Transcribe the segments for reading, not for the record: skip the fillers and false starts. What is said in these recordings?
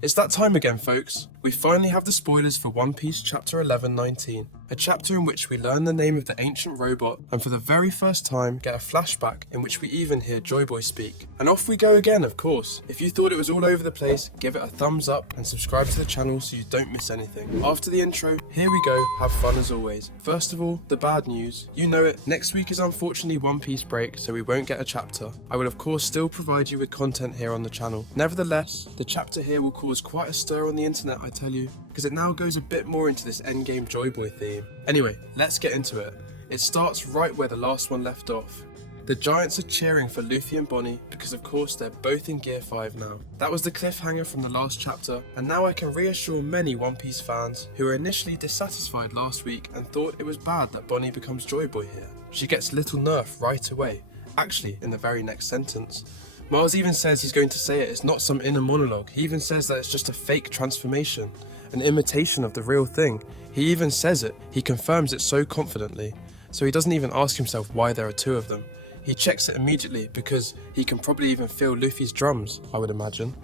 It's that time again, folks. We finally have the spoilers for One Piece chapter 11-19, a chapter in which we learn the name of the ancient robot and for the very first time get a flashback in which we even hear JOYBOY speak. And off we go again, of course. If you thought it was all over the place, give it a thumbs up and subscribe to the channel so you don't miss anything. After the intro, here we go, have fun as always. First of all, the bad news. You know it, next week is unfortunately One Piece break, so we won't get a chapter. I will of course still provide you with content here on the channel. Nevertheless, the chapter here will cause quite a stir on the internet, I tell you, because it now goes a bit more into this endgame JOYBOY theme. Anyway, let's get into it. It starts right where the last one left off. The Giants are cheering for Luffy and Bonnie because of course they're both in Gear 5 now. That was the cliffhanger from the last chapter, and now I can reassure many One Piece fans who were initially dissatisfied last week and thought it was bad that Bonnie becomes JOYBOY here. She gets little nerf right away, actually in the very next sentence. Miles even says he's going to say it's not some inner monologue. He even says that it's just a fake transformation, an imitation of the real thing. He even says it, he confirms it so confidently, so he doesn't even ask himself why there are two of them. He checks it immediately because he can probably even feel Luffy's drums, I would imagine.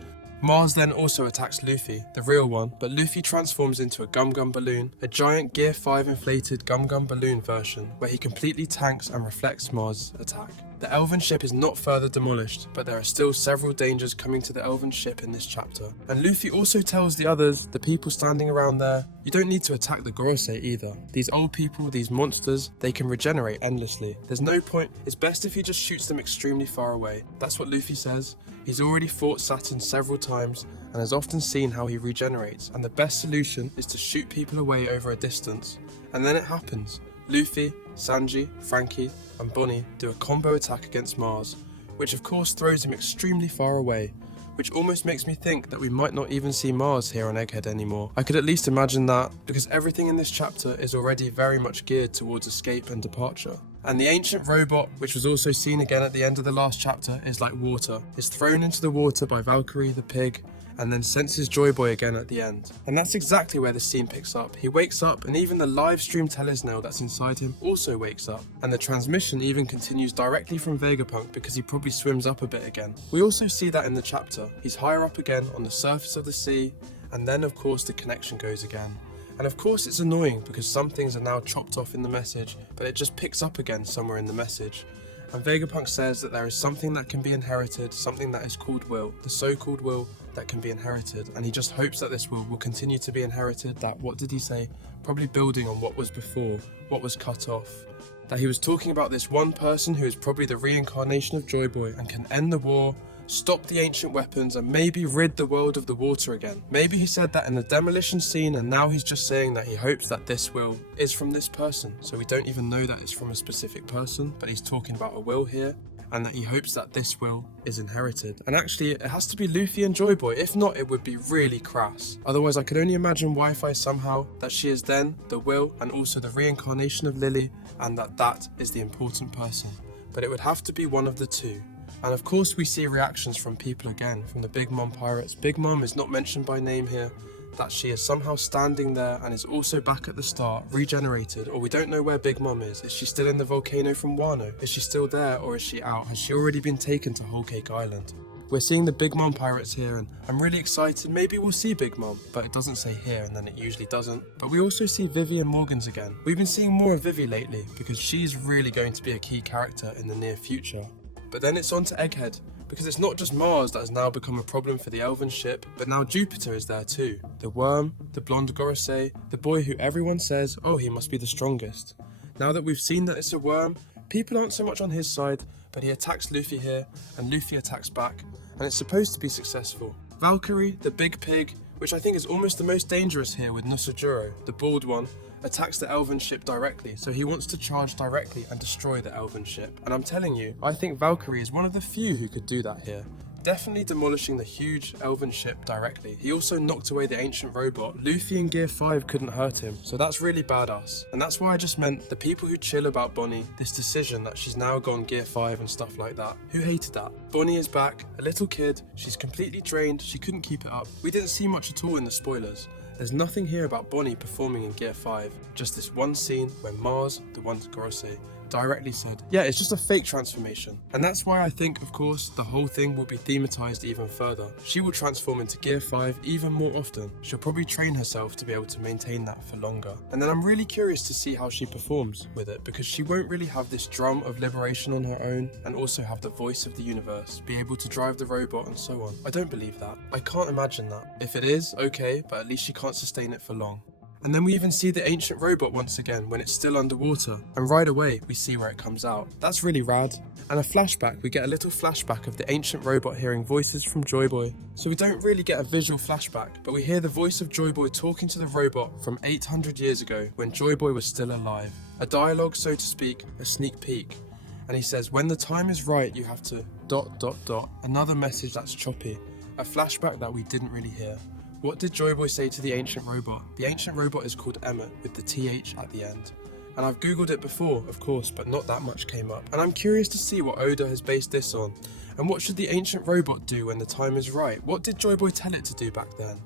Mars then also attacks Luffy, the real one, but Luffy transforms into a Gum Gum balloon, a giant Gear 5 inflated Gum Gum balloon version, where he completely tanks and reflects Mars' attack. The elven ship is not further demolished, but there are still several dangers coming to the elven ship in this chapter. And Luffy also tells the others, the people standing around there, you don't need to attack the Gorosei either. These old people, these monsters, they can regenerate endlessly. There's no point, it's best if he just shoots them extremely far away. That's what Luffy says. He's already fought Saturn several times and has often seen how he regenerates, and the best solution is to shoot people away over a distance. And then it happens. Luffy, Sanji, Frankie and Bonnie do a combo attack against Mars, which of course throws him extremely far away, which almost makes me think that we might not even see Mars here on Egghead anymore. I could at least imagine that, because everything in this chapter is already very much geared towards escape and departure. And the ancient robot, which was also seen again at the end of the last chapter, is like water. It's thrown into the water by Valkyrie the pig, and then senses JOYBOY again at the end. And that's exactly where the scene picks up. He wakes up, and even the live stream telesnail that's inside him also wakes up. And the transmission even continues directly from Vegapunk because he probably swims up a bit again. We also see that in the chapter. He's higher up again on the surface of the sea, and then of course the connection goes again. And of course it's annoying because some things are now chopped off in the message, but it just picks up again somewhere in the message. And Vegapunk says that there is something that can be inherited, something that is called will, the so-called will that can be inherited, and he just hopes that this will continue to be inherited, that, what did he say, probably building on what was before, what was cut off. That he was talking about this one person who is probably the reincarnation of JOYBOY and can end the war, stop the ancient weapons and maybe rid the world of the water again. Maybe he said that in the demolition scene, and now he's just saying that he hopes that this will is from this person. So we don't even know that it's from a specific person, but he's talking about a will here, and that he hopes that this will is inherited. And actually it has to be Luffy and JOYBOY, if not it would be really crass. Otherwise I could only imagine Wi-Fi somehow, that she is then the will and also the reincarnation of Lily, and that is the important person. But it would have to be one of the two. And of course we see reactions from people again, from the Big Mom pirates. Big Mom is not mentioned by name here, that she is somehow standing there and is also back at the start, regenerated, or we don't know where Big Mom is. Is she still in the volcano from Wano? Is she still there, or is she out? Has she already been taken to Whole Cake Island? We're seeing the Big Mom pirates here, and I'm really excited. Maybe we'll see Big Mom, but it doesn't say here, and then it usually doesn't. But we also see Vivi and Morgans again. We've been seeing more of Vivi lately, because she's really going to be a key character in the near future. But then it's on to Egghead, because it's not just Mars that has now become a problem for the elven ship, but now Jupiter is there too. The worm, the blonde Gorosei, the boy who everyone says, oh, he must be the strongest. Now that we've seen that it's a worm, people aren't so much on his side, but he attacks Luffy here, and Luffy attacks back, and it's supposed to be successful. Valkyrie, the big pig, which I think is almost the most dangerous here with Nosujuro, the bald one, attacks the elven ship directly, so he wants to charge directly and destroy the elven ship. And I'm telling you, I think Valkyrie is one of the few who could do that here. Definitely demolishing the huge elven ship directly. He also knocked away the ancient robot. Luffy in Gear 5 couldn't hurt him, so that's really badass. And that's why I just meant the people who chill about Bonnie, this decision that she's now gone Gear 5 and stuff like that. Who hated that? Bonnie is back, a little kid, she's completely drained, she couldn't keep it up. We didn't see much at all in the spoilers. There's nothing here about Bonnie performing in Gear 5, just this one scene when Mars, the one Gorosei, directly said, yeah, it's just a fake transformation. And that's why I think, of course, the whole thing will be thematized even further. She will transform into Gear 5 even more often. She'll probably train herself to be able to maintain that for longer. And then I'm really curious to see how she performs with it, because she won't really have this drum of liberation on her own and also have the voice of the universe, be able to drive the robot and so on. I don't believe that. I can't imagine that. If it is, okay, but at least she can't sustain it for long. And then we even see the ancient robot once again when it's still underwater, and right away we see where it comes out. That's really rad. And a flashback, we get a little flashback of the ancient robot hearing voices from JOYBOY. So we don't really get a visual flashback, but we hear the voice of JOYBOY talking to the robot from 800 years ago when JOYBOY was still alive. A dialogue, so to speak, a sneak peek. And he says, when the time is right, you have to ... Another message that's choppy. A flashback that we didn't really hear. What did JOYBOY say to the ancient robot? The ancient robot is called Emmett with the TH at the end. And I've googled it before, of course, but not that much came up. And I'm curious to see what Oda has based this on. And what should the ancient robot do when the time is right? What did JOYBOY tell it to do back then?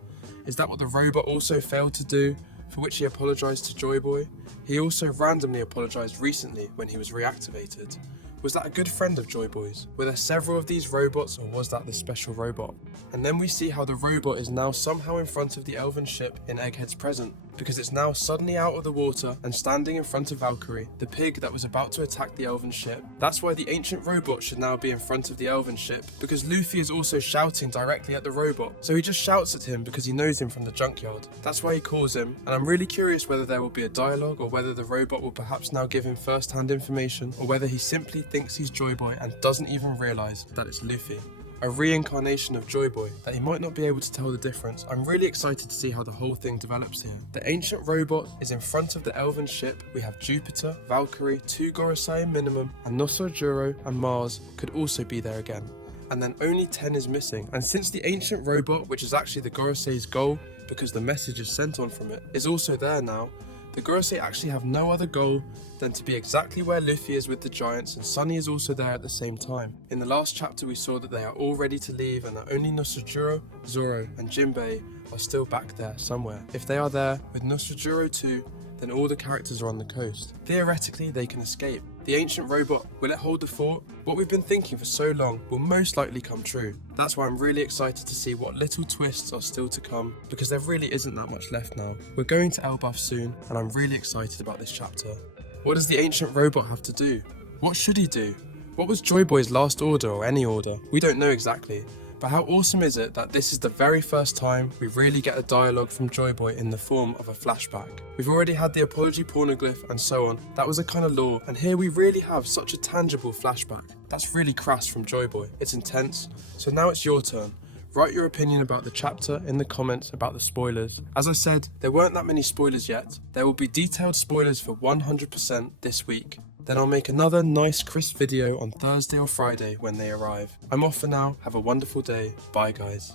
Is that what the robot also failed to do, for which he apologised to JOYBOY? He also randomly apologised recently when he was reactivated. Was that a good friend of JOYBOY's? Were there several of these robots, or was that the special robot? And then we see how the robot is now somehow in front of the elven ship in Egghead's present, because it's now suddenly out of the water and standing in front of Valkyrie, the pig that was about to attack the elven ship. That's why the ancient robot should now be in front of the elven ship, because Luffy is also shouting directly at the robot. So he just shouts at him because he knows him from the junkyard. That's why he calls him, and I'm really curious whether there will be a dialogue, or whether the robot will perhaps now give him first-hand information, or whether he simply thinks he's JOYBOY and doesn't even realise that it's Luffy. A reincarnation of JOYBOY, that he might not be able to tell the difference. I'm really excited to see how the whole thing develops here. The ancient robot is in front of the elven ship. We have Jupiter, Valkyrie, 2 Gorosei minimum, and Nosojuro and Mars could also be there again. And then only 10 is missing. And since the ancient robot, which is actually the Gorosei's goal, because the message is sent on from it, is also there now, the Gorosei actually have no other goal than to be exactly where Luffy is with the giants, and Sunny is also there at the same time. In the last chapter we saw that they are all ready to leave, and that only Nosojuro, Zoro and Jinbei are still back there somewhere. If they are there with Nosojuro too, then all the characters are on the coast. Theoretically they can escape. The ancient robot, will it hold the fort? What we've been thinking for so long will most likely come true. That's why I'm really excited to see what little twists are still to come, because there really isn't that much left now. We're going to Elbaf soon, and I'm really excited about this chapter. What does the ancient robot have to do? What should he do? What was JOYBOY's last order, or any order? We don't know exactly. But how awesome is it that this is the very first time we really get a dialogue from JOYBOY in the form of a flashback. We've already had the apology pornoglyph and so on. That was a kind of lore, and here we really have such a tangible flashback. That's really crass from JOYBOY. It's intense. So now it's your turn. Write your opinion about the chapter in the comments about the spoilers. As I said, there weren't that many spoilers yet. There will be detailed spoilers for 100% this week. Then I'll make another nice crisp video on Thursday or Friday when they arrive. I'm off for now. Have a wonderful day. Bye guys.